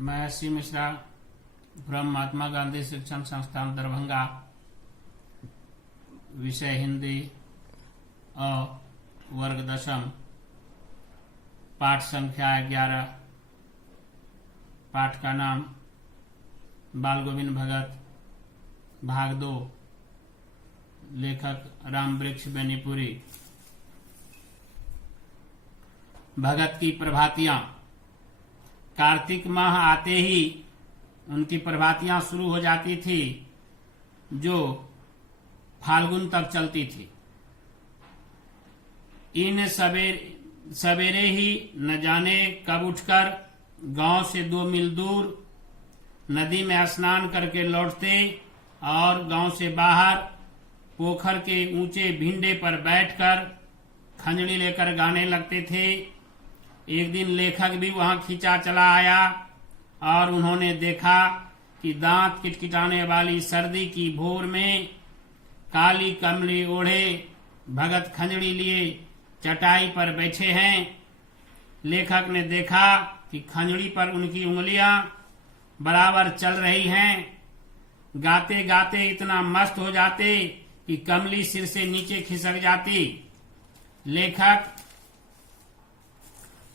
मैं सी मिश्रा फ्रॉम महात्मा गांधी शिक्षण संस्थान दरभंगा। विषय हिंदी और वर्ग दशम, पाठ संख्या 11। पाठ का नाम बाल गोविंद भगत, भाग 2। लेखक राम वृक्ष बेनीपुरी। भगत की प्रभातियां। कार्तिक माह आते ही उनकी प्रभातियां शुरू हो जाती थी, जो फाल्गुन तक चलती थी। इन सवेरे ही न जाने कब उठकर गांव से 2 मील दूर नदी में स्नान करके लौटते और गांव से बाहर पोखर के ऊंचे भिंडे पर बैठकर खंजड़ी लेकर गाने लगते थे। एक दिन लेखक भी वहां खींचा चला आया और उन्होंने देखा कि दांत किटकिटाने वाली सर्दी की भोर में काली कमली ओढ़े भगत खंजड़ी लिए चटाई पर बैठे हैं। लेखक ने देखा कि खंजड़ी पर उनकी उंगलियां बराबर चल रही हैं। गाते गाते इतना मस्त हो जाते कि कमली सिर से नीचे खिसक जाती। लेखक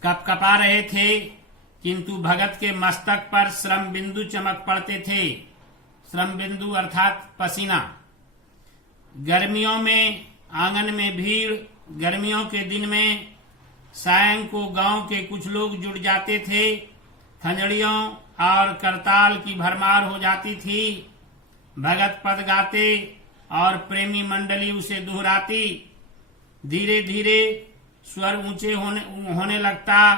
कपकपा रहे थे, किंतु भगत के मस्तक पर श्रम बिंदु चमक पड़ते थे। श्रम बिंदु अर्थात पसीना। गर्मियों में आंगन में भीड़। गर्मियों के दिन में सायं को गांव के कुछ लोग जुट जाते थे। खंजड़ियों और करताल की भरमार हो जाती थी। भगत पद गाते और प्रेमी मंडली उसे दोहराती। धीरे धीरे स्वर ऊंचे होने लगता।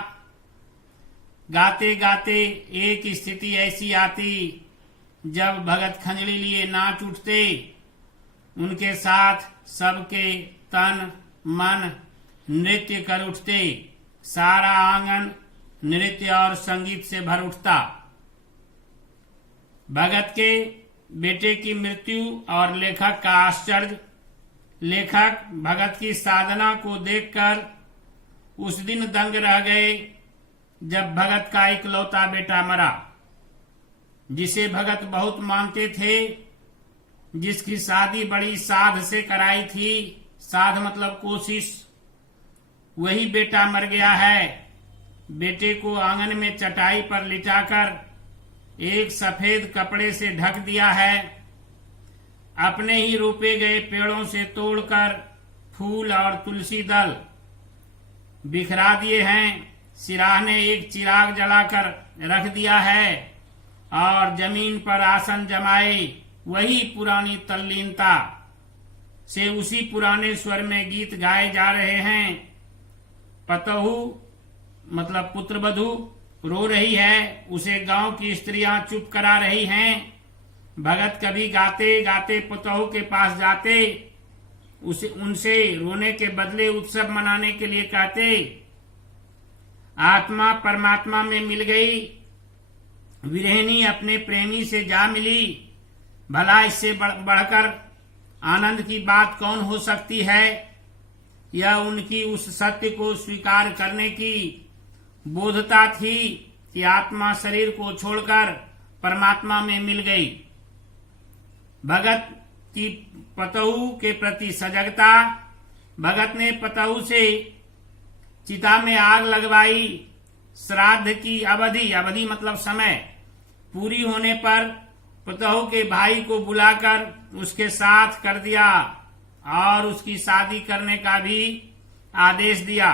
गाते गाते एक स्थिति ऐसी आती जब भगत खंजड़ी लिए नाच उठते। उनके साथ सबके तन मन नृत्य कर उठते। सारा आंगन नृत्य और संगीत से भर उठता। भगत के बेटे की मृत्यु और लेखक का आश्चर्य। लेखक भगत की साधना को देखकर उस दिन दंग रह गए जब भगत का इकलौता बेटा मरा, जिसे भगत बहुत मानते थे, जिसकी शादी बड़ी साध से कराई थी। साध मतलब कोशिश। वही बेटा मर गया है। बेटे को आंगन में चटाई पर लिटाकर एक सफेद कपड़े से ढक दिया है। अपने ही रोपे गए पेड़ों से तोड़कर फूल और तुलसी दल बिखरा दिए हैं। सिराहने एक चिराग जलाकर रख दिया है और जमीन पर आसन जमाए वही पुरानी तल्लीनता से उसी पुराने स्वर में गीत गाए जा रहे हैं। पतहू मतलब पुत्रवधू रो रही है, उसे गांव की स्त्रियां चुप करा रही हैं। भगत कभी गाते गाते पतहू के पास जाते, उनसे रोने के बदले उत्सव मनाने के लिए कहते, आत्मा परमात्मा में मिल गई। विरहिणी अपने प्रेमी से जा मिली। भला इससे बढ़कर आनंद की बात कौन हो सकती है। यह उनकी उस सत्य को स्वीकार करने की बोधता थी कि आत्मा शरीर को छोड़कर परमात्मा में मिल गई। भगत की पतहू के प्रति सजगता। भगत ने पतहू से चिता में आग लगवाई। श्राद्ध की अवधि मतलब समय पूरी होने पर पतहू के भाई को बुलाकर उसके साथ कर दिया और उसकी शादी करने का भी आदेश दिया।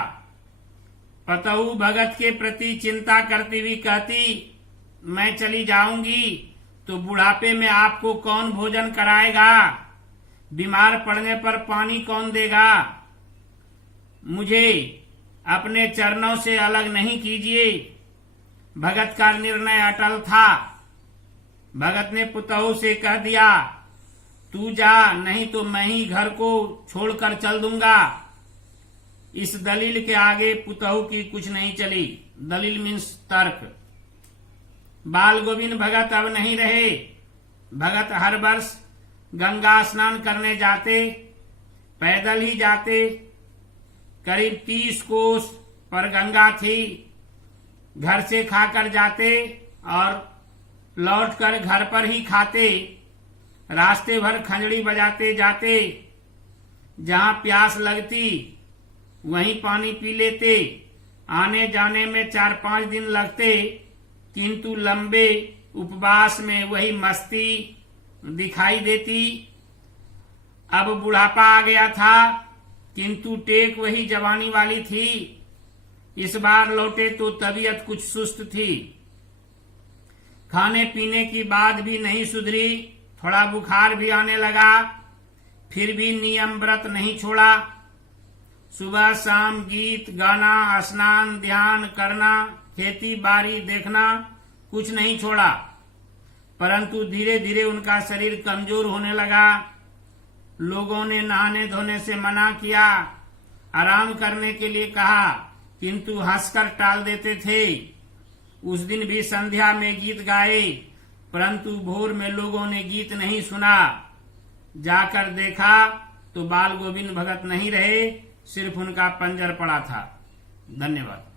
पतहू भगत के प्रति चिंता करती हुई कहती, मैं चली जाऊंगी तो बुढ़ापे में आपको कौन भोजन कराएगा। बीमार पड़ने पर पानी कौन देगा। मुझे अपने चरणों से अलग नहीं कीजिए। भगत का निर्णय अटल था। भगत ने पुतहू से कह दिया, तू जा, नहीं तो मैं ही घर को छोड़कर चल दूंगा। इस दलील के आगे पुतहू की कुछ नहीं चली। दलील मीन्स तर्क। बाल गोविंद भगत अब नहीं रहे। भगत हर वर्ष गंगा स्नान करने जाते। पैदल ही जाते। करीब 30 कोस पर गंगा थी। घर से खाकर जाते और लौटकर घर पर ही खाते। रास्ते भर खंजड़ी बजाते जाते, जहां प्यास लगती वहीं पानी पी लेते। आने जाने में 4-5 दिन लगते, किंतु लंबे उपवास में वही मस्ती दिखाई देती। अब बुढ़ापा आ गया था, किंतु टेक वही जवानी वाली थी। इस बार लौटे तो तबीयत कुछ सुस्त थी। खाने पीने की बात भी नहीं सुधरी, थोड़ा बुखार भी आने लगा। फिर भी नियम व्रत नहीं छोड़ा। सुबह शाम गीत गाना, स्नान ध्यान करना, खेती बाड़ी देखना, कुछ नहीं छोड़ा। परंतु धीरे धीरे उनका शरीर कमजोर होने लगा। लोगों ने नहाने धोने से मना किया, आराम करने के लिए कहा, किंतु हंसकर टाल देते थे। उस दिन भी संध्या में गीत गाए, परंतु भोर में लोगों ने गीत नहीं सुना। जाकर देखा तो बाल गोविंद भगत नहीं रहे, सिर्फ उनका पंजर पड़ा था। धन्यवाद।